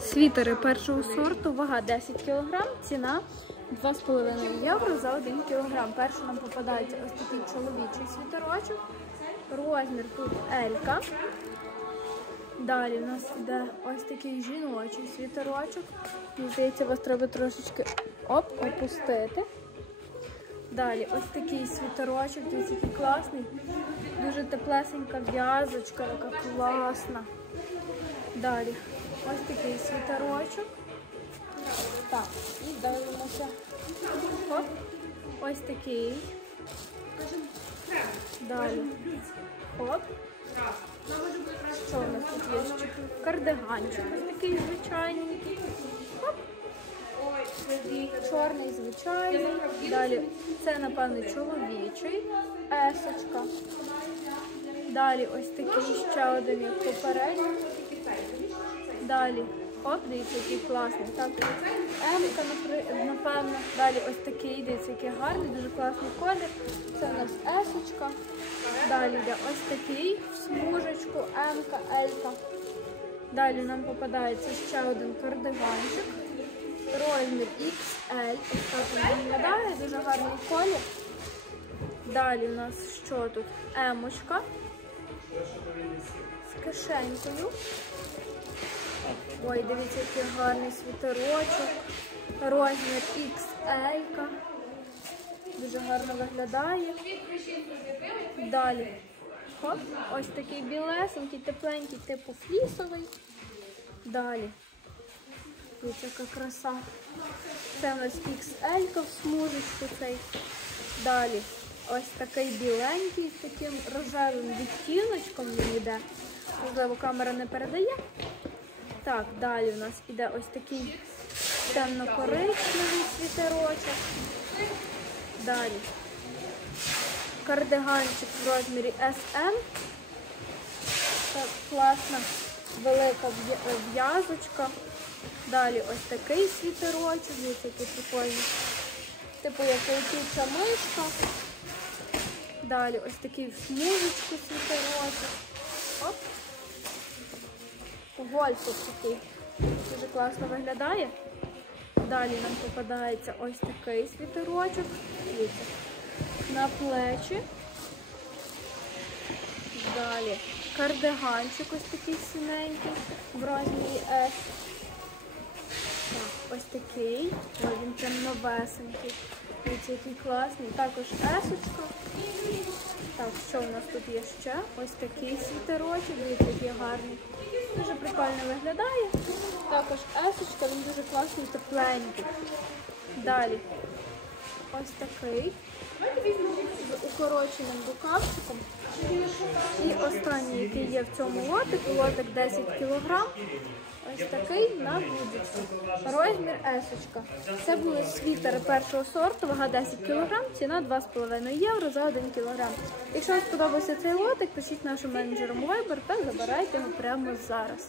Світери першого сорту, вага 10 кг, ціна 2,5 євро за 1 кг. Перший нам попадається ось такий чоловічий світерочок. Розмір тут Елька. Далі у нас йде ось такий жіночий світерочок. Мені здається, вас треба трошечки оп, опустити. Далі ось такий світерочок, дивіться, який класний. Дуже теплесенька в'язочка, така класна. Далі ось такий світерочок. Так, і дивимося. Оп. Ось такий. Далі. Оп. Що у нас тут є? Кардиганчик. Ось такий звичайненький. Оп. Чорний звичайний. Далі це, напевно, чоловічий. Есочка. Далі ось такий ще один, як попередній. Далі. Оп, дивіться, який класний. Так, Емка, напевно. Далі ось такий, дивіться, який гарний, дуже класний колір. Це у нас есочка. Далі йде ось такий в смужечку, Емка, Елька. Далі нам попадається ще один кардиганчик. Розмір XL. Ось так він виглядає, дуже гарний колір. Далі у нас що тут? Емочка з кишенькою. Ой, дивіться, який гарний світерочок. Розмір XL. Дуже гарно виглядає. Далі. Хоп, ось такий білесенький, тепленький, типу флісовий. Далі. Дивіться, яка краса. Це у нас XL в смужечку цей. Далі. Ось такий біленький, з таким рожевим відтіночком він йде. Можливо, камера не передає. Так, далі у нас іде ось такий темно-коричневий світерочок. Далі. Кардиганчик в розмірі SM. Так, класна велика в'язочка. Далі ось такий світерочок, дивіться, який прикольний. Типу як летюча мишка. Далі ось такий в смужечку світерочок. Оп. Гольфик такий. Дуже класно виглядає. Далі нам попадається ось такий світерочок. На плечі. Далі кардиганчик ось такий синенький в розмірі S. Так, ось такий. Ой, він прям новесенький. Дивіться, який класний. Також есочка. Так, що у нас тут є ще? Ось такий світерочок, дивіться, який гарний. Дуже прикольно виглядає. Також есочка, він дуже класний, тепленький. Далі. Ось такий. З укороченим рукавчиком. І останній, який є в цьому лотику, лотик 10 кг. Ось такий на будочку. Розмір есочка. Це були світери першого сорту, вага 10 кг, ціна 2,5 євро за 1 кг. Якщо вам сподобався цей лотик, пишіть нашому менеджеру Viber та забирайте його прямо зараз.